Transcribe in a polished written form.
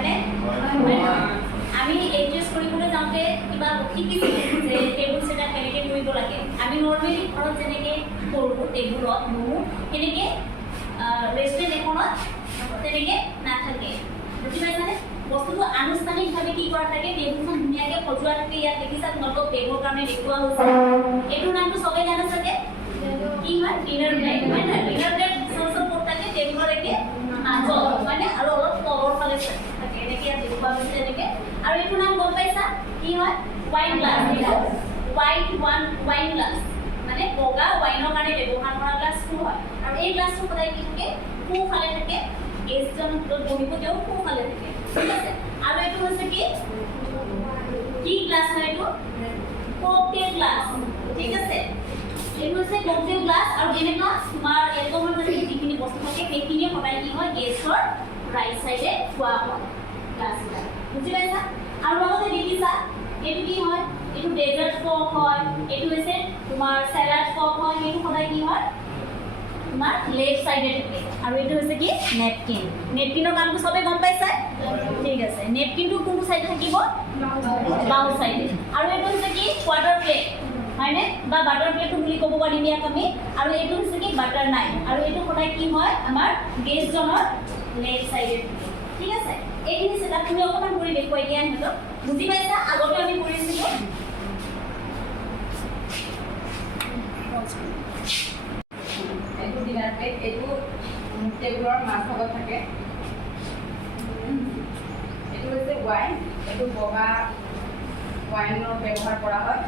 হয়নে আমি এডজাস্ট কৰিবলৈ যাওঁতে কিবা শিকিছিলোঁ যে টেবুল ছেটাপ কেনেকৈ কৰিব লাগে আমি নৰ্মেলি ঘৰত যেনেকৈ কৰোঁ টেবুলত বহোঁ সেনেকৈ ৰেষ্টুৰেণ্ট এখনত তেনেকৈ নাথাকে বুজি পাইছানে বস্তুটো আনুষ্ঠানিকভাৱে কি কৰা থাকে টেবুলখন ধুনীয়াকৈ সজোৱা থাকে ইয়াত দেখিছা তোমালোকক টেবুলৰ কাৰণে দেখুওৱা হৈছে এইটোৰ নামটো চবেই জানে চাগে কি হয় ডিনাৰ প্লেট হয় নহয় ডিনাৰ প্লেট ওচৰত ক'ত থাকে টেবুলৰ একে মাজত হয়নে আৰু অলপ তলৰ ফালে থাকে এনেকৈ ইয়াত দেখুওৱা হৈছে তেনেকৈ আৰু এইটোৰ নাম গম পাইছা কি হয় ৱাইন গ্লাছ ৱাইন গ্লাছ মানে বগা ৱাইনৰ কাৰণে ব্যৱহাৰ কৰা গ্লাছটো হয় আৰু এই গ্লাছটো সদায় কি থাকে সোঁফালে থাকে গেষ্টজন বহিব তেওঁ সোঁফালে থাকে ঠিক আছে আৰু এইটো হৈছে কি গ্লাছ হয় এইটো ককটেল গ্লাছ ঠিক আছে এইটো হৈছে ককটেল গ্লাছ আৰু এনেকুৱা তোমাৰ এলকহল মানে যিখিনি বস্তু থাকে সেইখিনি সদায় কি হয় গেছৰ ৰাইট চাইডে থোৱা হয় গ্লাছবিলাক বুজি পাইছা আৰু লগতে দেখিছা এইটো কি হয় এইটো ডেজাৰ্ট ফৰ্ক হয় এইটো হৈছে তোমাৰ স্যালাড ফৰ্ক হয় এইটো সদায় কি হয় তোমাৰ লেফট সাইডে থাকে আৰু এইটো হৈছে কি নেপকিন নেপকিনৰ কামটো সবে গম পাইছা ঠিক আছে নেপকিনটো কোনটো সাইডে থাকিব বাও সাইডে আৰু এইটো হৈছে কি কোৱাৰ্টাৰ প্লেট হয়নে বা বাটাৰ প্লেটটো বুলি ক'ব পাৰিম ইয়াক আমি আৰু এইটো হৈছে কি বাটাৰ নাইফ আৰু এইটো সদায় কি হয় আমাৰ গেছজনৰ লেফট সাইডে ঠিক আছে এইখিনি সেটআপ তুমি অকমান কৰি দেখুৱাই দিয়া হেতক বুজি পাইছা আগতে আমি কৰিছিলো এইটো ডিনাৰ প্লেট এইটো টেবুলৰ মাজভাগত থাকে এইটো হৈছে ৱাইন এইটো বগা ৱাইনৰ ব্যৱহাৰ কৰা হয়